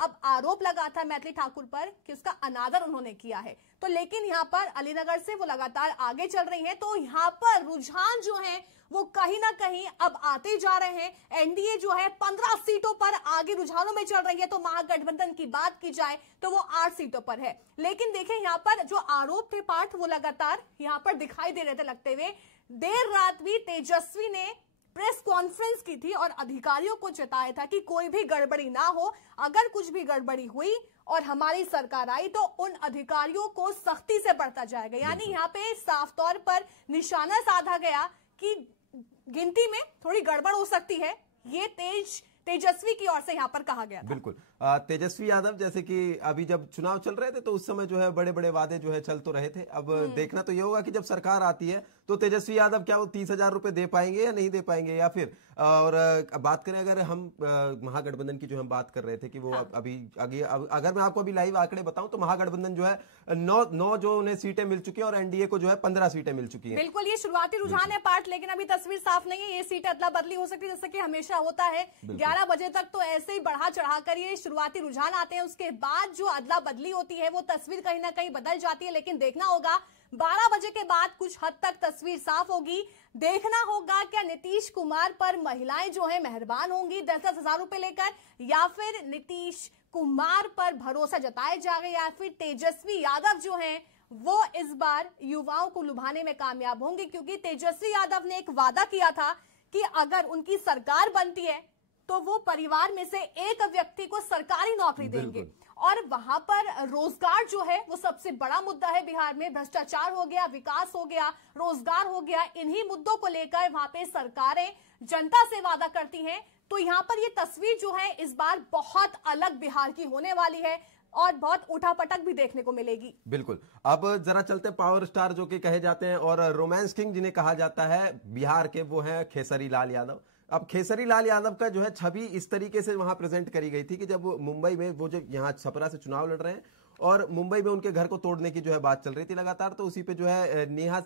अब आरोप लगा था मैथिली ठाकुर पर कि उसका अनादर उन्होंने किया है। तो लेकिन यहां पर अलीनगर से वो लगातार आगे चल रही हैं, तो यहां पर रुझान जो है वो कहीं ना कहीं अब आते जा रहे हैं। एनडीए जो है 15 सीटों पर आगे रुझानों में चल रही है, तो महागठबंधन की बात की जाए तो वो 8 सीटों पर है। लेकिन देखिए यहां पर जो आरोप थे पार्थ, वो लगातार यहां पर दिखाई दे रहे थे लगते हुए। देर रात भी तेजस्वी ने प्रेस कॉन्फ्रेंस की थी और अधिकारियों को चेताया था कि कोई भी गड़बड़ी ना हो, अगर कुछ भी गड़बड़ी हुई और हमारी सरकार आई तो उन अधिकारियों को सख्ती से बरता जाएगा। यानी यहाँ पे साफ तौर पर निशाना साधा गया कि गिनती में थोड़ी गड़बड़ हो सकती है, ये तेजस्वी की ओर से यहां पर कहा गया था। बिल्कुल। तेजस्वी यादव जैसे कि अभी जब चुनाव चल रहे थे तो उस समय जो है बड़े बड़े वादे जो है चल तो रहे थे। अब देखना तो ये होगा कि जब सरकार आती है तो तेजस्वी यादव क्या वो 30,000 रुपए दे पाएंगे या नहीं दे पाएंगे, या फिर और बात करें अगर हम महागठबंधन की जो हम बात कर रहे थे कि वो अभी अगर मैं आपको अभी लाइव आंकड़े बताऊं तो महागठबंधन जो है 9 जो उन्हें सीटें मिल चुकी है और एनडीए को जो है 15 सीटें मिल चुकी है। बिल्कुल, ये शुरुआती रुझान है पार्ट, लेकिन अभी तस्वीर साफ नहीं है। ये सीट अदला बदली हो सकती है जैसे कि हमेशा होता है। 11 बजे तक तो ऐसे ही बढ़ा चढ़ाकर ये शुरुआती रुझान आते हैं, उसके बाद जो अदला बदली होती है वो तस्वीर कहीं ना कहीं बदल जाती है। लेकिन देखना होगा 12 बजे के बाद कुछ हद तक तस्वीर साफ होगी। देखना होगा क्या नीतीश कुमार पर महिलाएं जो है मेहरबान होंगी 10,000 रुपए लेकर, या फिर नीतीश कुमार पर भरोसा जताया जाएगा, या फिर तेजस्वी यादव जो हैं वो इस बार युवाओं को लुभाने में कामयाब होंगे। क्योंकि तेजस्वी यादव ने एक वादा किया था कि अगर उनकी सरकार बनती है तो वो परिवार में से एक व्यक्ति को सरकारी नौकरी देंगे। और वहां पर रोजगार जो है वो सबसे बड़ा मुद्दा है बिहार में। भ्रष्टाचार हो गया, विकास हो गया, रोजगार हो गया, इन्हीं मुद्दों को लेकर वहां पे सरकारें जनता से वादा करती हैं। तो यहां पर ये तस्वीर जो है इस बार बहुत अलग बिहार की होने वाली है और बहुत उठापटक भी देखने को मिलेगी। बिल्कुल। अब जरा चलते हैं पावर स्टार जो कि कहे जाते हैं और रोमांस किंग जिन्हें कहा जाता है बिहार के, वो है खेसरी लाल यादव। अब खेसरी लाल यादव का जो है छवि इस तरीके से वहां प्रेजेंट करी गई थी कि जब मुंबई में वो जो यहाँ छपरा से चुनाव लड़ रहे हैं और मुंबई में उनके घर को तोड़ने की जो है बात चल रही थी लगातार, तो उसी पे जो है नेहा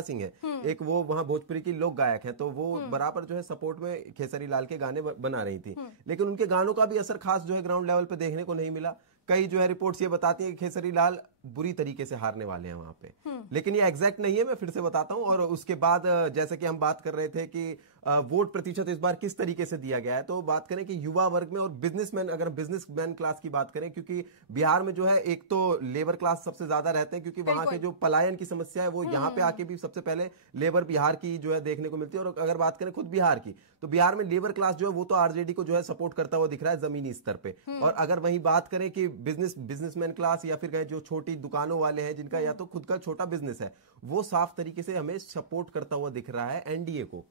सिंह है एक, वो वहां भोजपुरी की लोक गायक है, तो वो बराबर जो है सपोर्ट में खेसरी लाल के गाने बना रही थी। लेकिन उनके गानों का भी असर खास जो है ग्राउंड लेवल पे देखने को नहीं मिला। कई जो है रिपोर्ट्स ये बताती हैं कि खेसरी लाल बुरी तरीके से हारने वाले हैं वहां पे, लेकिन ये एग्जैक्ट नहीं है, मैं फिर से बताता हूं। और उसके बाद जैसे कि हम बात कर रहे थे कि वोट प्रतिशत इस बार किस तरीके से दिया गया है, तो बात करें कि युवा वर्ग में और बिजनेसमैन, अगर बिजनेसमैन क्लास की बात करें, क्योंकि बिहार में जो है एक तो लेबर क्लास सबसे ज्यादा रहते हैं, क्योंकि वहां के जो पलायन की समस्या है वो यहाँ पे आके भी सबसे पहले लेबर बिहार की जो है देखने को मिलती है। और अगर बात करें खुद बिहार की, तो बिहार में लेबर क्लास जो है वो तो आरजेडी को जो है सपोर्ट करता हुआ दिख रहा है जमीनी स्तर पे। और अगर वहीं बात करें कि बिजनेसमैन क्लास या फिर जो छोटी दुकानों वाले हैं जिनका या तो खुद का छोटा बिजनेस है, वो साफ तरीके से हमें सपोर्ट करता हुआ दिख रहा है एनडीए को।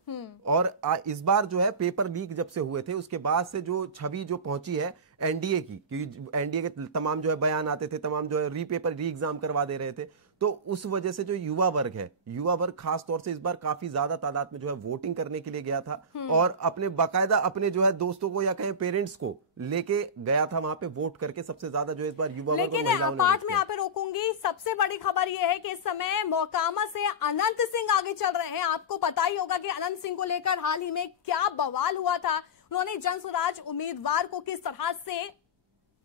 और इस बार जो है पेपर लीक जब से हुए थे उसके बाद से जो छवि जो पहुंची है एनडीए की, क्योंकि एनडीए के तमाम जो है बयान आते थे, तमाम जो है री एग्जाम करवा दे रहे थे, तो उस वजह से जो युवा वर्ग है, युवा वर्ग खास तौर से इस बार काफी ज्यादा तादाद में जो है वोटिंग करने के लिए गया था और अपने बाकायदा अपने जो है दोस्तों को या कहीं पेरेंट्स को लेके गया था वहां पे वोट करके। सबसे ज्यादा जो इस बार युवा वर्ग, लेकिन पार्ट में यहाँ पे रोकूंगी, सबसे बड़ी खबर यह है कि इस समय मोकामा से अनंत सिंह आगे चल रहे हैं। आपको पता ही होगा कि अनंत सिंह को लेकर हाल ही में क्या बवाल हुआ था। उन्होंने जनसुराज उम्मीदवार को किस तरह से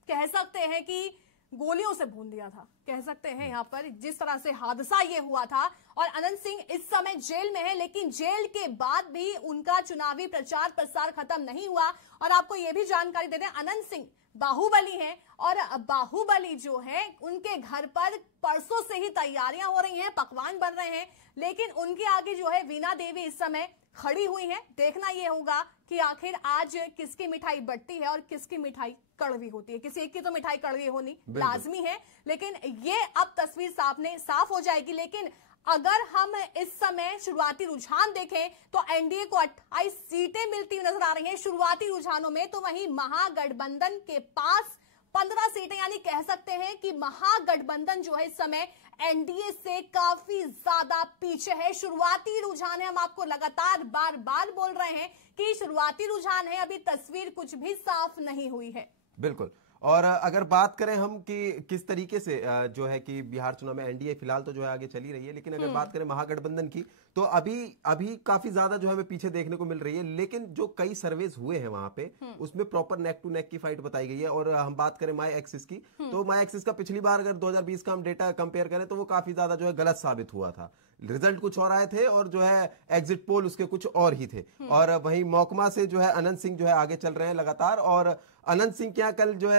कह सकते हैं कि गोलियों से भून दिया था, कह सकते हैं यहाँ पर जिस तरह से हादसा ये हुआ था। और अनंत सिंह इस समय जेल में है, लेकिन जेल के बाद भी उनका चुनावी प्रचार प्रसार खत्म नहीं हुआ। और आपको ये भी जानकारी दे दें, अनंत सिंह बाहुबली हैं और बाहुबली जो है उनके घर पर परसों से ही तैयारियां हो रही हैं, पकवान बन रहे हैं, लेकिन उनके आगे जो है वीणा देवी इस समय खड़ी हुई हैं। देखना यह होगा कि आखिर आज किसकी मिठाई बटती है और किसकी मिठाई कड़वी होती है। किसी एक की तो मिठाई कड़वी होनी लाजमी है, लेकिन ये अब तस्वीर साफ हो जाएगी। लेकिन अगर हम इस समय शुरुआती रुझान देखें तो एनडीए को 28 सीटें मिलती नजर आ रही हैं शुरुआती रुझानों में, तो वहीं महागठबंधन के पास 15 सीटें, यानी कह सकते हैं कि महागठबंधन जो है इस समय एनडीए से काफी ज्यादा पीछे है। शुरुआती रुझान है, हम आपको लगातार बार बार बोल रहे हैं कि शुरुआती रुझान है, अभी तस्वीर कुछ भी साफ नहीं हुई है। बिल्कुल। और अगर बात करें हम कि किस तरीके से जो है कि बिहार चुनाव में एनडीए फिलहाल तो जो है आगे चली रही है, लेकिन अगर बात करें महागठबंधन की तो अभी काफी ज्यादा जो है हमें पीछे देखने को मिल रही है। लेकिन जो कई सर्वेज हुए हैं वहां पे उसमें प्रॉपर नेक टू नेक की फाइट बताई गई है। और हम बात करें माई एक्सिस की, तो माई एक्सिस का पिछली बार अगर 2020 का हम डेटा कंपेयर करें तो वो काफी ज्यादा जो है गलत साबित हुआ था। रिजल्ट कुछ और आए थे और जो है एग्जिट पोल उसके कुछ और ही थे। और वहीं मौकमा से जो है अनंत सिंह जो है आगे चल रहे हैं लगातार, और अनंत सिंह क्या कल जो है